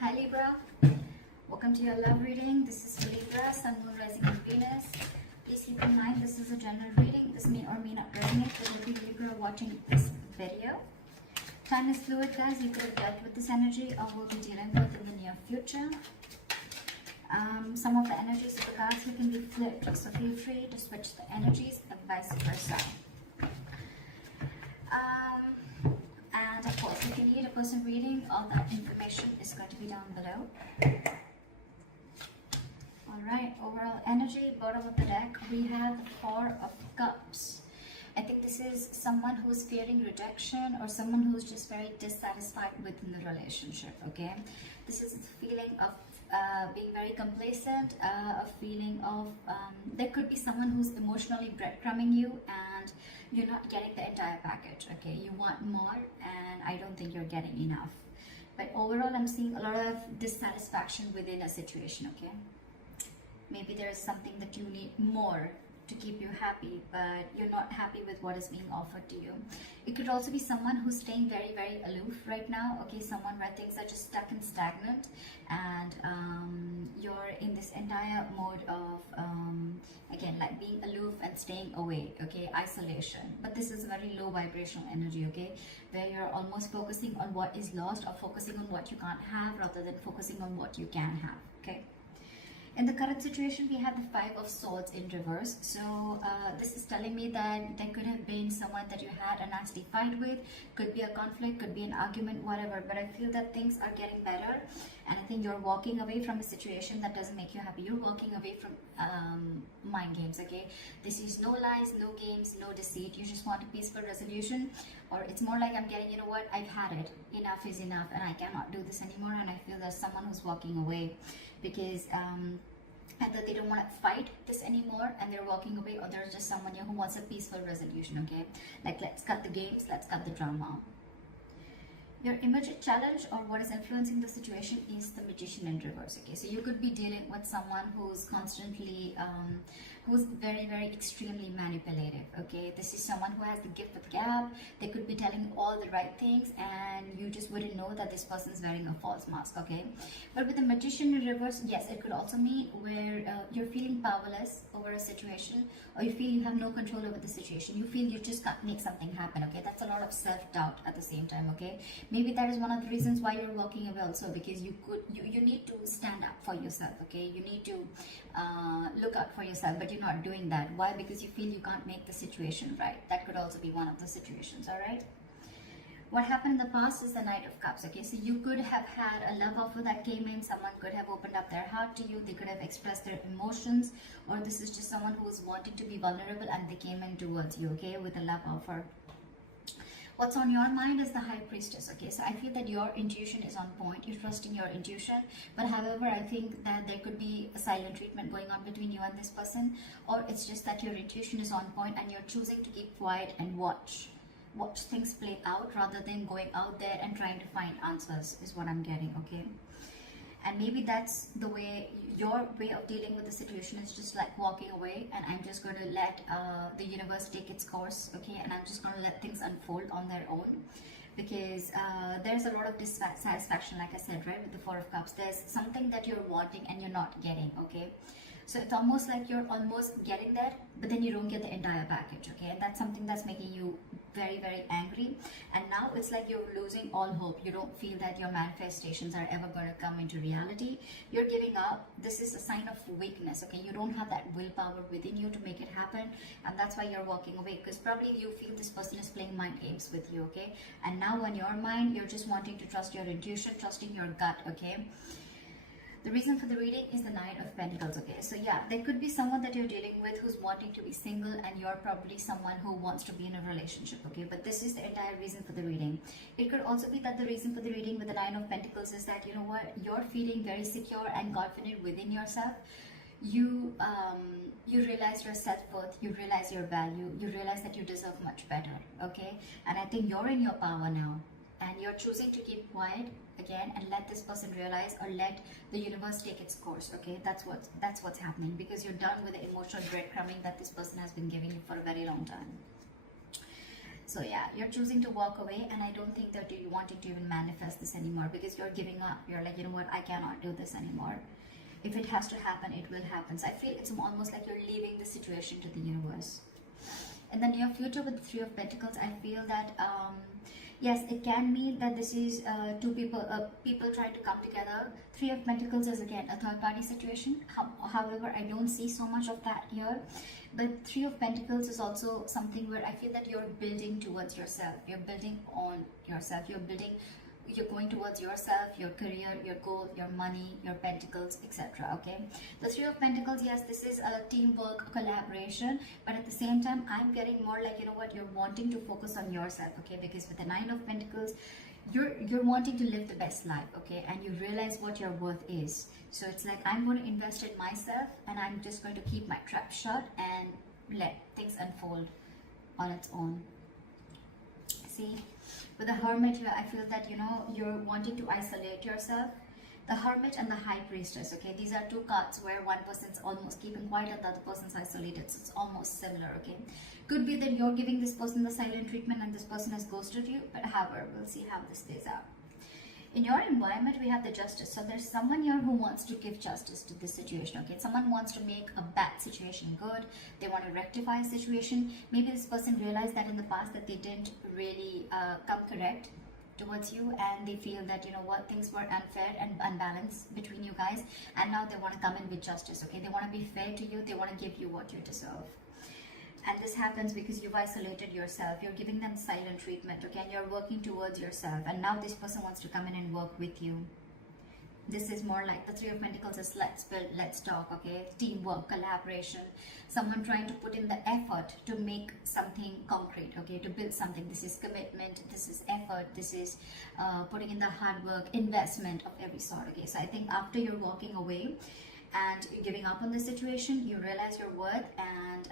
Hi Libra, welcome to your love reading. This is for Libra, Sun, Moon, Rising and Venus. Please keep in mind this is a general reading. This may or may not resonate with every Libra watching this video. Time is fluid, guys. You could have dealt with this energy or will be dealing with in the near future. Some of the energies of the cards here can be flipped, so feel free to switch the energies and vice versa. And of course, if you need a personal reading, all that information is going to be down below. Alright, overall energy, bottom of the deck, we have the Four of Cups. I think this is someone who's fearing rejection or someone who's just very dissatisfied within the relationship, okay? This is the feeling of being very complacent, a feeling of, there could be someone who's emotionally breadcrumbing you and you're not getting the entire package, okay? You want more and I don't think you're getting enough. But overall, I'm seeing a lot of dissatisfaction within a situation, okay? Maybe there is something that you need more to keep you happy, but you're not happy with what is being offered to you. It could also be someone who's staying very, very aloof right now, okay? Someone where things are just stuck and stagnant and you're in this entire mode of, again, like being aloof and staying away, okay? Isolation. But this is a very low vibrational energy, okay? Where you're almost focusing on what is lost or focusing on what you can't have rather than focusing on what you can have, okay? In the current situation, we have the Five of Swords in reverse. So this is telling me that there could have been someone that you had a nasty fight with. Could be a conflict, could be an argument, whatever. But I feel that things are getting better. And I think you're walking away from a situation that doesn't make you happy. You're walking away from mind games, okay? This is no lies, no games, no deceit. You just want a peaceful resolution. Or it's more like I'm getting, you know what, I've had it. Enough is enough and I cannot do this anymore. And I feel there's someone who's walking away because either they don't want to fight this anymore and they're walking away, or there's just someone here who wants a peaceful resolution, okay? Like, let's cut the games, let's cut the drama. Your immediate challenge or what is influencing the situation is the Magician in reverse, okay? So you could be dealing with someone who's constantly, who's very, very extremely manipulative, okay? This is someone who has the gift of gab. They could be telling you all the right things and you just wouldn't know that this person's wearing a false mask, okay? But with the Magician in reverse, yes, it could also mean where you're feeling powerless over a situation, or you feel you have no control over the situation. You feel you just can't make something happen, okay? That's a lot of self-doubt at the same time, okay? Maybe that is one of the reasons why you're walking away also, because you need to stand up for yourself, okay? You need to look out for yourself, but you're not doing that. Why? Because you feel you can't make the situation right. That could also be one of the situations, all right? What happened in the past is the Knight of Cups, okay? So you could have had a love offer that came in. Someone could have opened up their heart to you. They could have expressed their emotions, or this is just someone who was wanting to be vulnerable and they came in towards you, okay, with a love offer. What's on your mind is the High Priestess, okay? So I feel that your intuition is on point. You're trusting your intuition. But however, I think that there could be a silent treatment going on between you and this person. Or it's just that your intuition is on point and you're choosing to keep quiet and watch things play out rather than going out there and trying to find answers is what I'm getting, okay? And maybe that's the way, your way of dealing with the situation is just like walking away and I'm just going to let the universe take its course, okay? And I'm just going to let things unfold on their own, because there's a lot of dissatisfaction, like I said, right, with the Four of Cups. There's something that you're wanting and you're not getting, okay? So it's almost like you're almost getting there, but then you don't get the entire package, okay? And that's something that's making you very, very angry. And now it's like you're losing all hope. You don't feel that your manifestations are ever going to come into reality. You're giving up. This is a sign of weakness, okay? You don't have that willpower within you to make it happen. And that's why you're walking away, because probably you feel this person is playing mind games with you, okay? And now in your mind, you're just wanting to trust your intuition, trusting your gut, okay? The reason for the reading is the Knight of Pentacles, okay? So yeah, there could be someone that you're dealing with who's wanting to be single and you're probably someone who wants to be in a relationship, okay? But this is the entire reason for the reading. It could also be that the reason for the reading with the Nine of Pentacles is that, you know what, you're feeling very secure and confident within yourself. You realize your self-worth, you realize your value, you realize that you deserve much better, okay? And I think you're in your power now. And you're choosing to keep quiet again and let this person realize, or let the universe take its course, okay? That's what's happening, because you're done with the emotional breadcrumbing that this person has been giving you for a very long time. So yeah, you're choosing to walk away, and I don't think that you're wanting to even manifest this anymore, because you're giving up. You're like, you know what, I cannot do this anymore. If it has to happen, it will happen. So I feel it's almost like you're leaving the situation to the universe. In the near future with the Three of Pentacles, I feel that yes, it can mean that this is two people, people trying to come together. Three of Pentacles is again a third party situation. However, I don't see so much of that here. But Three of Pentacles is also something where I feel that you're building towards yourself. You're building on yourself. You're going towards yourself, your career, your goal, your money, your pentacles, etc. Okay, the Three of Pentacles, yes, this is a teamwork, collaboration, but at the same time I'm getting more like, you know what, you're wanting to focus on yourself. Okay, because with the Nine of Pentacles, you're wanting to live the best life. Okay, and you realize what your worth is. So it's like, I'm going to invest in myself, and I'm just going to keep my trap shut and let things unfold on its own. See, with the Hermit here, I feel that, you know, you're wanting to isolate yourself. The Hermit and the High Priestess, okay, these are two cards where one person's almost keeping quiet and the other person's isolated. So it's almost similar. Okay, could be that you're giving this person the silent treatment and this person has ghosted you, but however, we'll see how this plays out. In your environment, we have the Justice. So there's someone here who wants to give justice to this situation. Okay, someone wants to make a bad situation good. They want to rectify a situation. Maybe this person realized that in the past that they didn't really come correct towards you, and they feel that, you know what, things were unfair and unbalanced between you guys, and now they want to come in with justice. Okay, they want to be fair to you. They want to give you what you deserve. And this happens because you've isolated yourself. You're giving them silent treatment, okay, and you're working towards yourself, and now this person wants to come in and work with you. This is more like the Three of Pentacles is let's build, let's talk. Okay, teamwork, collaboration, someone trying to put in the effort to make something concrete. Okay, to build something. This is commitment, this is effort, this is putting in the hard work, investment of every sort. Okay, so I think after you're walking away and you're giving up on the situation, you realize your worth, and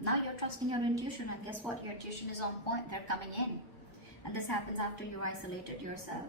now you're trusting your intuition, and guess what, your intuition is on point. They're coming in, and this happens after you isolated yourself.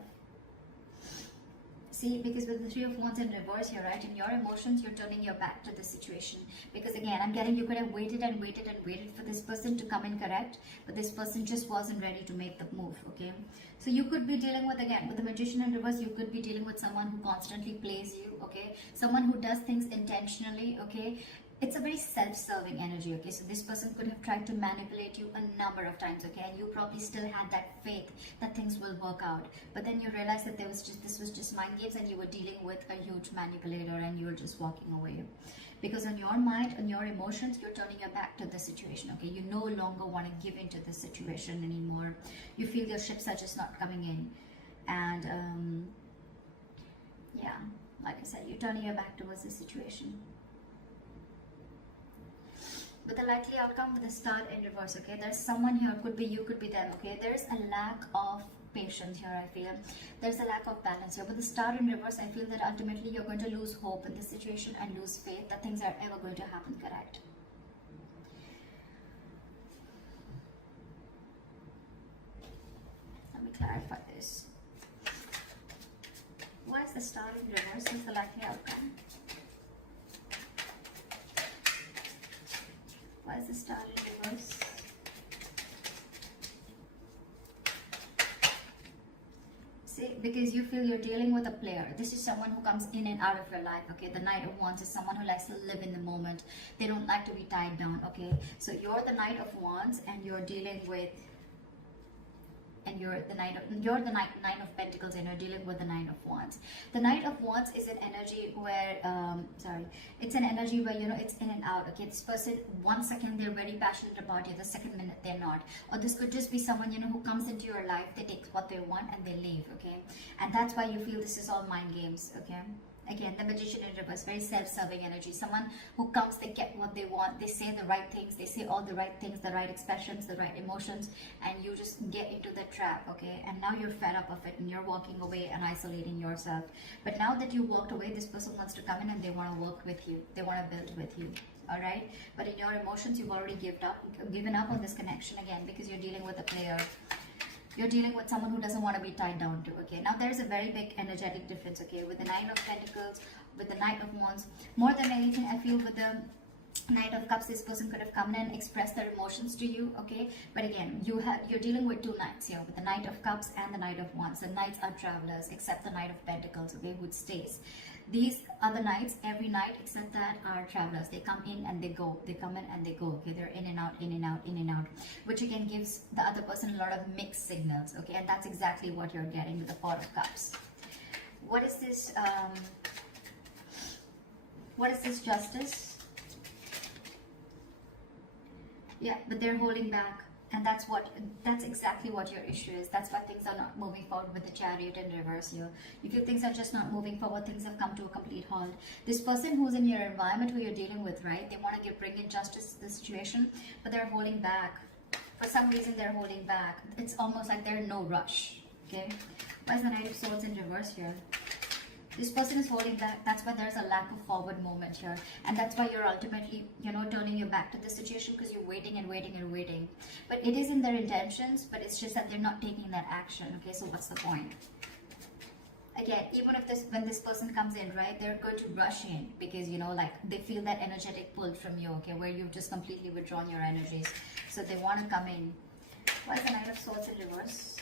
See, because with the Three of Wands in reverse here, right, in your emotions, you're turning your back to the situation. Because again, I'm getting, you could have waited and waited and waited for this person to come in correct, but this person just wasn't ready to make the move. Okay, so you could be dealing with, again, with the Magician in reverse, you could be dealing with someone who constantly plays you. Okay, someone who does things intentionally. Okay, it's a very self-serving energy. Okay, so this person could have tried to manipulate you a number of times. Okay, and you probably still had that faith that things will work out, but then you realized that this was just mind games, and you were dealing with a huge manipulator, and you were just walking away. Because on your mind, on your emotions, you're turning your back to the situation. Okay, you no longer want to give into the situation anymore. You feel your ships are just not coming in, and yeah, like I said, you're turning your back towards the situation. With the likely outcome with the Star in reverse, okay, there's someone here, could be you, could be them. Okay, there's a lack of patience here. I feel there's a lack of balance here. With the Star in reverse, I feel that ultimately you're going to lose hope in this situation and lose faith that things are ever going to happen correct. Let me clarify this. Why is the Star in reverse? Is the likely outcome? Why is the Star in reverse? See, because you feel you're dealing with a player. This is someone who comes in and out of your life. Okay, the Knight of Wands is someone who likes to live in the moment. They don't like to be tied down. Okay, so you're the Knight of Wands, and you're dealing with, and you're the Nine of Pentacles, and you're dealing with the Nine of Wands. The Knight of Wands is an energy where, it's an energy where, you know, it's in and out. Okay, this person, 1 second they're very passionate about you, the second minute they're not. Or this could just be someone, you know, who comes into your life, they take what they want and they leave. Okay, and that's why you feel this is all mind games. Okay. Again, the Magician in reverse, very self-serving energy. Someone who comes, they get what they want, they say the right things, they say all the right things, the right expressions, the right emotions, and you just get into the trap. Okay, and now you're fed up of it, and you're walking away and isolating yourself. But now that you walked away, this person wants to come in and they want to work with you, they want to build with you. All right, but in your emotions, you've already given up on this connection again, because you're dealing with a player. You're dealing with someone who doesn't want to be tied down to. Okay, now there's a very big energetic difference. Okay, with the Nine of Pentacles, with the Knight of Wands, more than anything, I feel with the Knight of Cups, this person could have come in and expressed their emotions to you, okay? But again, you're dealing with two knights here, with the Knight of Cups and the Knight of Wands. The knights are travelers, except the Knight of Pentacles, okay, who stays. These other knights, every knight except that, are travelers. They come in and they go. They come in and they go, okay? They're in and out, in and out, in and out, which again gives the other person a lot of mixed signals, okay? And that's exactly what you're getting with the Four of Cups. What is this? What is this Justice? Yeah, but they're holding back, and that's exactly what your issue is. That's why things are not moving forward with the Chariot in reverse here. You feel things are just not moving forward. Things have come to a complete halt. This person who's in your environment, who you're dealing with, right? They want to bring in justice to the situation, but they're holding back. For some reason, they're holding back. It's almost like they're in no rush. Okay, why is the Knight of Swords in reverse here? This person is holding back. That's why there's a lack of forward movement here. And that's why you're ultimately, turning your back to the situation, because you're waiting and waiting and waiting. But it is in their intentions, but it's just that they're not taking that action. Okay, so what's the point? Again, even if when this person comes in, right, they're going to rush in because, like they feel that energetic pull from you, okay, where you've just completely withdrawn your energies. So they want to come in. Why is the Knight of Swords in reverse?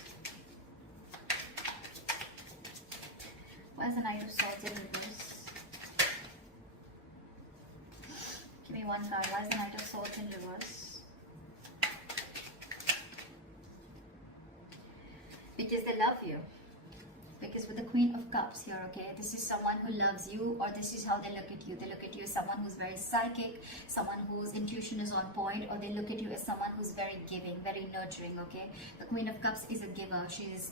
Why is the Knight of Swords in reverse? Give me one card. Why is the Knight of Swords in reverse? Because they love you. Because with the Queen of Cups here, okay, this is someone who loves you, or this is how they look at you. They look at you as someone who's very psychic, someone whose intuition is on point, or they look at you as someone who's very giving, very nurturing, okay? The Queen of Cups is a giver. She's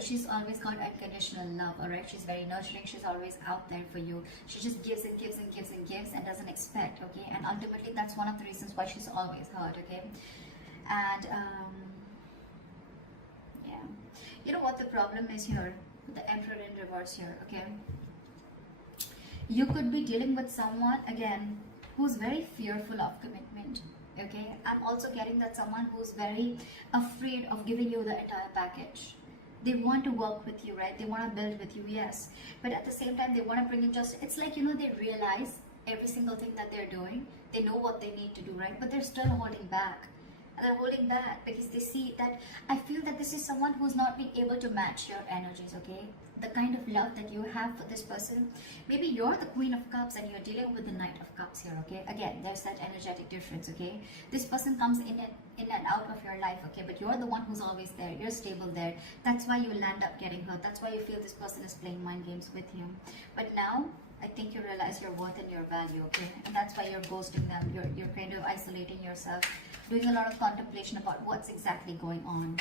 she's always got unconditional love, all right? She's very nurturing. She's always out there for you. She just gives and gives and gives and gives and doesn't expect, okay? And ultimately, that's one of the reasons why she's always hurt, okay? And, yeah. You know what the problem is here with the Emperor in reverse here, okay? You could be dealing with someone, again, who's very fearful of commitment, okay? I'm also getting that someone who's very afraid of giving you the entire package. They want to work with you, right? They want to build with you, yes. But at the same time, they want to bring in just, it's like, they realize every single thing that they're doing. They know what they need to do, right? But they're still holding back. And they're holding back because they see that, I feel that this is someone who's not been able to match your energies, okay? The kind of love that you have for this person. Maybe you're the Queen of Cups and you're dealing with the Knight of Cups here, okay? Again, there's that energetic difference, okay? This person comes in and out of your life, okay? But you're the one who's always there. You're stable there. That's why you land up getting hurt. That's why you feel this person is playing mind games with you. But now, I think you realize your worth and your value, okay? And that's why you're ghosting them. You're kind of isolating yourself, doing a lot of contemplation about what's exactly going on.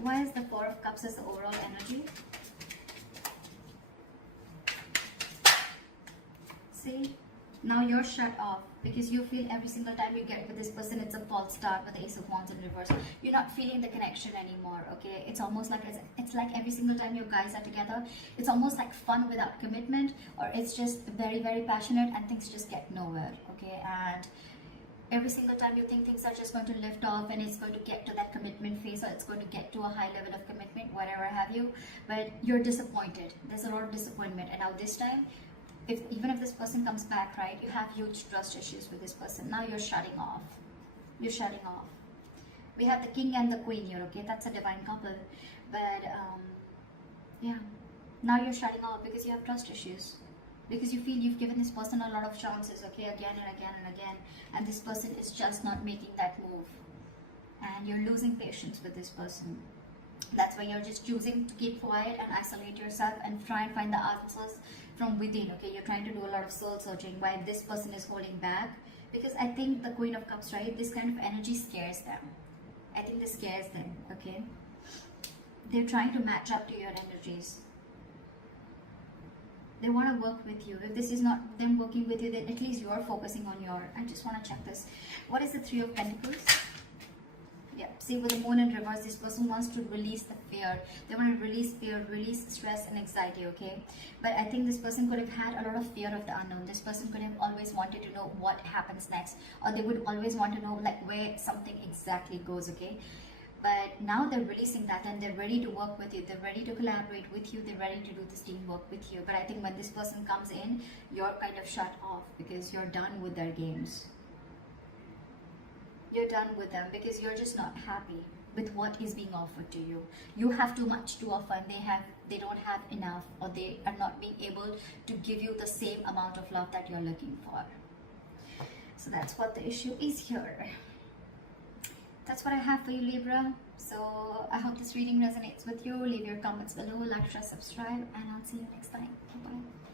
Why is the Four of Cups as the overall energy? See? Now you're shut off because you feel every single time you get with this person, it's a false start with the Ace of Wands in reverse. You're not feeling the connection anymore, okay? It's almost like it's like every single time you guys are together, it's almost like fun without commitment, or it's just very, very passionate and things just get nowhere, okay? And every single time you think things are just going to lift off and it's going to get to that commitment phase, or it's going to get to a high level of commitment, whatever have you, but you're disappointed. There's a lot of disappointment. And now this time, even if this person comes back, right, you have huge trust issues with this person. Now you're shutting off. You're shutting off. We have the King and the Queen here, okay? That's a divine couple. But, yeah. Now you're shutting off because you have trust issues. Because you feel you've given this person a lot of chances, okay? Again and again and again. And this person is just not making that move. And you're losing patience with this person. That's why you're just choosing to keep quiet and isolate yourself and try and find the answers from within, okay? You're trying to do a lot of soul searching while this person is holding back. Because I think the Queen of Cups, right, this kind of energy scares them. I think this scares them, okay? They're trying to match up to your energies. They want to work with you. If this is not them working with you, then at least you're focusing on your... I just want to check this. What is the Three of Pentacles? Yeah, see, with the Moon in reverse, this person wants to release the fear. They want to release fear, release stress and anxiety, okay? But I think this person could have had a lot of fear of the unknown. This person could have always wanted to know what happens next. Or they would always want to know, like, where something exactly goes, okay? But now they're releasing that and they're ready to work with you. They're ready to collaborate with you. They're ready to do this teamwork with you. But I think when this person comes in, you're kind of shut off because you're done with their games. You're done with them because you're just not happy with what is being offered to you. You have too much to offer and they don't have enough, or they are not being able to give you the same amount of love that you're looking for. So that's what the issue is here. That's what I have for you, Libra. So I hope this reading resonates with you. Leave your comments below, like, share, subscribe, and I'll see you next time. Bye-bye.